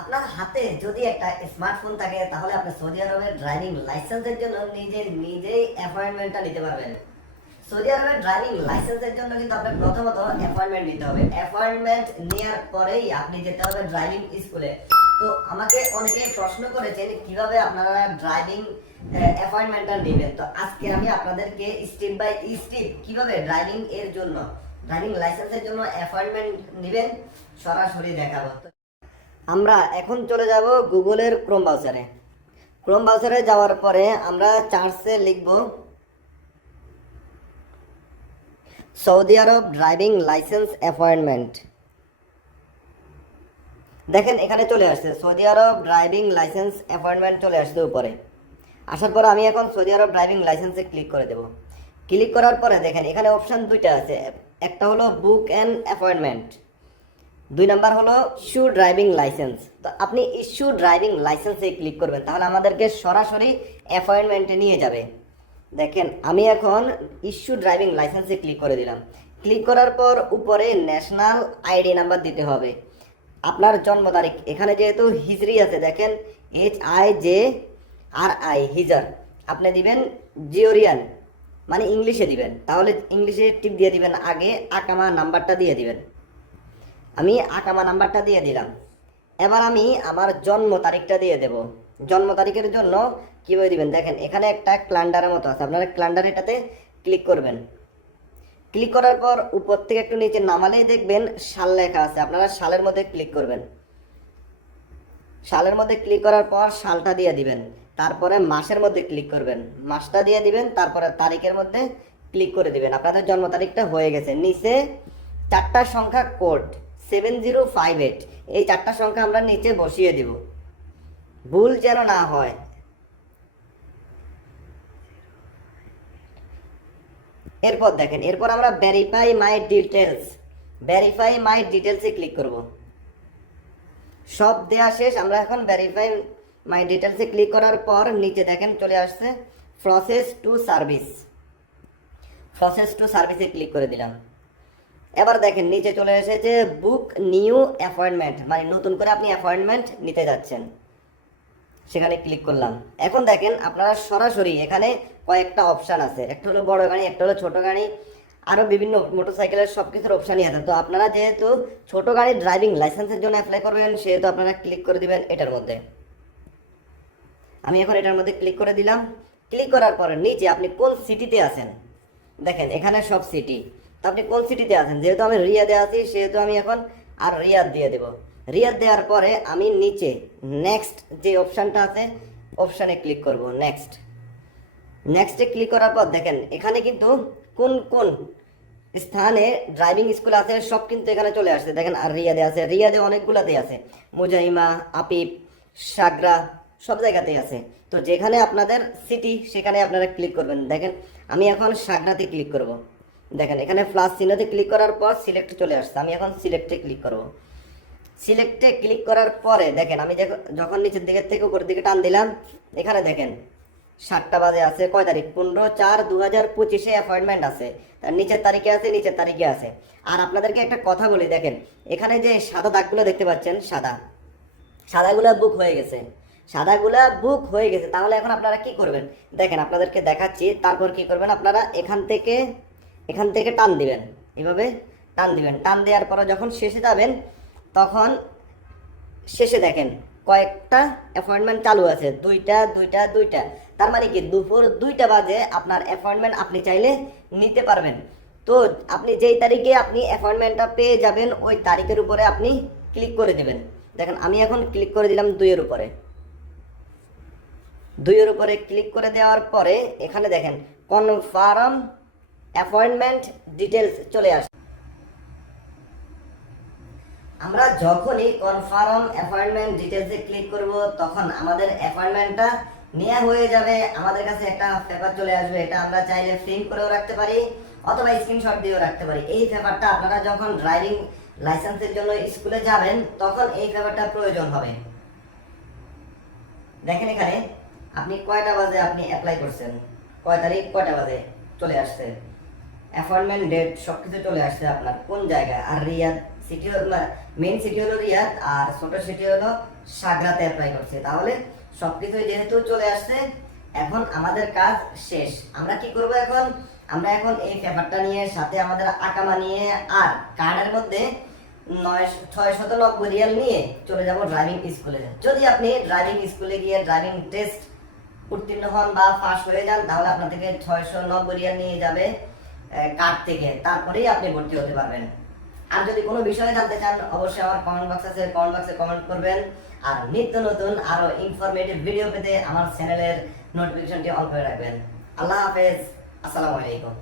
আপনার হাতে যদি একটা স্মার্টফোন থাকে তাহলে আপনি সৌদি আরবের ড্রাইভিং লাইসেন্সের জন্য নিজেই অ্যাপয়েন্টমেন্টটা নিতে পারবেন। সৌদি আরবের ড্রাইভিং লাইসেন্সের জন্য কিন্তু আপনার প্রথমত অ্যাপয়েন্টমেন্ট নিতে হবে। অ্যাপয়েন্টমেন্ট নেওয়ার পরেই আপনি যেতে হবে ড্রাইভিং স্কুলে। তো আমাকে অনেকে প্রশ্ন করেছেন কিভাবে আপনারা ড্রাইভিং অ্যাপয়েন্টমেন্টটা নেবেন। তো আজকে আমি আপনাদেরকে স্টেপ বাই স্টেপ কিভাবে ড্রাইভিং এর জন্য ড্রাইভিং লাইসেন্সের জন্য অ্যাপয়েন্টমেন্ট নেবেন সরাসরি দেখাবো। আমরা এখন চলে যাব গুগলের ক্রোম ব্রাউজারে। ক্রোম ব্রাউজারে যাওয়ার পরে আমরা সার্চে লিখব সৌদি আরব ড্রাইভিং লাইসেন্স অ্যাপয়েন্টমেন্ট। দেখেন এখানে চলে আসছে সৌদি আরব ড্রাইভিং লাইসেন্স অ্যাপয়েন্টমেন্ট চলে আসছে উপরে। আসার পর আমি এখন সৌদি আরব ড্রাইভিং লাইসেন্সে ক্লিক করে দেব। ক্লিক করার পরে দেখেন এখানে অপশান দুইটা আছে, একটা হলো বুক অ্যান্ড অ্যাপয়েন্টমেন্ট, 2 নাম্বার হলো ইস্যু ড্রাইভিং লাইসেন্স। তো আপনি ইস্যু ড্রাইভিং লাইসেন্সে ক্লিক করবেন, তাহলে আমাদেরকে সরাসরি অ্যাপয়েন্টমেন্টে নিয়ে যাবে। দেখেন আমি এখন ইস্যু ড্রাইভিং লাইসেন্সে ক্লিক করে দিলাম। ক্লিক করার পর উপরে ন্যাশনাল আইডি নাম্বার দিতে হবে, আপনার জন্ম তারিখ। এখানে যেহেতু হিজরি আছে দেখেন HIJRI হিজার, আপনি দিবেন জিওরিয়ান মানে ইংলিশে দিবেন, তাহলে ইংলিশে টিপ দিয়ে দিবেন, আগে আকামা নাম্বারটা দিয়ে দিবেন। আমি আকামা নাম্বারটা দিয়ে দিলাম। এবার আমি আমার জন্ম তারিখটা দিয়ে দেব। জন্ম তারিখের জন্য কীভাবে দিবেন দেখেন এখানে একটা ক্যালেন্ডারের মতো আছে, আপনারা ক্যালেন্ডার এটাতে ক্লিক করবেন। ক্লিক করার পর উপর থেকে একটু নিচে নামালেই দেখবেন সাল লেখা আছে, আপনারা সালের মধ্যে ক্লিক করবেন। সালের মধ্যে ক্লিক করার পর সালটা দিয়ে দিবেন, তারপরে মাসের মধ্যে ক্লিক করবেন, মাসটা দিয়ে দিবেন, তারপরে তারিখের মধ্যে ক্লিক করে দিবেন। আপনাদের জন্ম তারিখটা হয়ে গেছে। নিচে 4টা সংখ্যা কোড 7058, এই 4টা সংখ্যা আমরা নিচে বসিয়ে দিব, ভুল যেন না হয়। এরপর দেখেন এরপর আমরা ভেরিফাই মাই ডিটেলসে ক্লিক করব। সব দেয়া শেষ, আমরা এখন ভেরিফাই মাই ডিটেলসে ক্লিক করার পর নিচে দেখেন চলে আসছে প্রসেস টু সার্ভিসে ক্লিক করে দিলাম। এবার দেখেন নিচে চলে এসেছে বুক নিউ অ্যাপয়েন্টমেন্ট, মানে নতুন করে আপনি অ্যাপয়েন্টমেন্ট নিতে যাচ্ছেন, সেখানে ক্লিক করলাম। এখন দেখেন আপনারা সরাসরি এখানে কয়েকটা অপশান আছে, একটা হলো বড় গাড়ি, একটা হলো ছোট গাড়ি, আরও বিভিন্ন মোটরসাইকেলের সব কিছুর অপশানই আছে। তো আপনারা যেহেতু ছোট গাড়ির ড্রাইভিং লাইসেন্সের জন্য অ্যাপ্লাই করবেন সেহেতু আপনারা ক্লিক করে দিবেন এটার মধ্যে। আমি এখন এটার মধ্যে ক্লিক করে দিলাম। ক্লিক করার পরে নিচে আপনি কোন সিটিতে আছেন দেখেন এখানে সব সিটি, তো আপনি কোন সিটিতে আছেন, যেহেতু আমি রিয়াদে আছি সেহেতু আমি এখন আর রিয়াদ দিয়ে দেব। রিয়াদ দেওয়ার পরে আমি নিচে নেক্সট যে অপশানটা আছে অপশানে ক্লিক করব। নেক্সটে ক্লিক করার পর দেখেন এখানে কিন্তু কোন কোন স্থানে ড্রাইভিং স্কুল আছে সব কিন্তু এখানে চলে আসছে। দেখেন আর রিয়াদে আছে, রিয়াদে অনেকগুলাতে আছে, মুজাহিমা, আপিপ, সাগরা, সব জায়গাতেই আছে। তো যেখানে আপনাদের সিটি সেখানে আপনারা ক্লিক করবেন। দেখেন আমি এখন সাগরাতে ক্লিক করব। দেখেন এখানে প্লাস চিহ্নতে ক্লিক করার পর সিলেক্ট চলে আসছে, আমি এখন সিলেক্টে ক্লিক করব। সিলেক্টে ক্লিক করার পরে দেখেন আমি যখন নিচের দিকের থেকে উপরের দিকে টান দিলাম এখানে দেখেন 7টা বাজে আছে, কয় তারিখ 15/4/2025 অ্যাপয়েন্টমেন্ট আছে, তার নিচের তারিখে আছে। আর আপনাদেরকে একটা কথা বলি, দেখেন এখানে যে সাদা দাগগুলো দেখতে পাচ্ছেন সাদাগুলা বুক হয়ে গেছে, তাহলে এখন আপনারা কি করবেন দেখেন আপনাদেরকে দেখাচ্ছি। তারপর কি করবেন আপনারা এখান থেকে টান দিবেন, এভাবে টান দিবেন। টান দেওয়ার পরে যখন শেষে যাবেন তখন শেষে দেখেন কয়েকটা অ্যাপয়েন্টমেন্ট চালু আছে, দুইটা। তার মানে কি দুপুর 2টা বাজে আপনার অ্যাপয়েন্টমেন্ট আপনি চাইলে নিতে পারবেন। তো আপনি যেই তারিখে আপনি অ্যাপয়েন্টমেন্টটা পেয়ে যাবেন ওই তারিখের উপরে আপনি ক্লিক করে দেবেন। দেখেন আমি এখন ক্লিক করে দিলাম 2-এর উপরে ক্লিক করে দেওয়ার পরে এখানে দেখেন কনফার্ম অ্যাপয়েন্টমেন্ট ডিটেলস চলে আসে। আমরা যখনই কনফার্ম অ্যাপয়েন্টমেন্ট ডিটেলসে ক্লিক করব তখন আমাদের অ্যাপয়েন্টমেন্টটা নেওয়া হয়ে যাবে। আমাদের কাছে একটা পেপার চলে আসবে, এটা আমরা চাইলে প্রিন্ট করেও রাখতে পারি অথবা স্ক্রিনশট দিয়েও রাখতে পারি। এই পেপারটা আপনারা যখন ড্রাইভিং লাইসেন্সের জন্য স্কুলে যাবেন তখন এই পেপারটা প্রয়োজন হবে। দেখেন এখানে আপনি কয়টা বাজে আপনি অ্যাপ্লাই করছেন, কয় তারিখ কয়টা বাজে চলে আসছে, অ্যাপয়েন্টমেন্ট ডেট সব কিছু চলে আসছে, আপনার কোন জায়গায়, আর রিয়াদ সিটি মেইন সিটি হলো রিয়াদ আর ছোট সিটি হলো সাগরাতে অ্যাপ্লাই করছে। তাহলে সবকিছু যেহেতু চলে আসছে, এখন আমাদের কাজ শেষ। আমরা কি করব এখন? আমরা এখন এই পেপারটা নিয়ে সাথে আমাদের আকামা নিয়ে আর কার্ডের মধ্যে 690 রিয়াল নিয়ে চলে যাব ড্রাইভিং স্কুলে। যদি আপনি ড্রাইভিং স্কুলে গিয়ে ড্রাইভিং টেস্ট উত্তীর্ণ হন বা পাস হয়ে যান, তাহলে আপনার থেকে 690 রিয়াল নিয়ে যাবে কার্ড থেকে, তারপরেই আপনি ভর্তি হতে পারবেন। আর যদি কোনো বিষয়ে জানতে চান, অবশ্যই আমার কমেন্ট বক্স আছে, কমেন্ট বক্সে কমেন্ট করবেন। আর নিত্য নতুন আরো ইনফরমেটিভ ভিডিও পেতে আমার চ্যানেলের নোটিফিকেশনটি অন করে রাখবেন। আল্লাহ হাফেজ, আসসালামু আলাইকুম।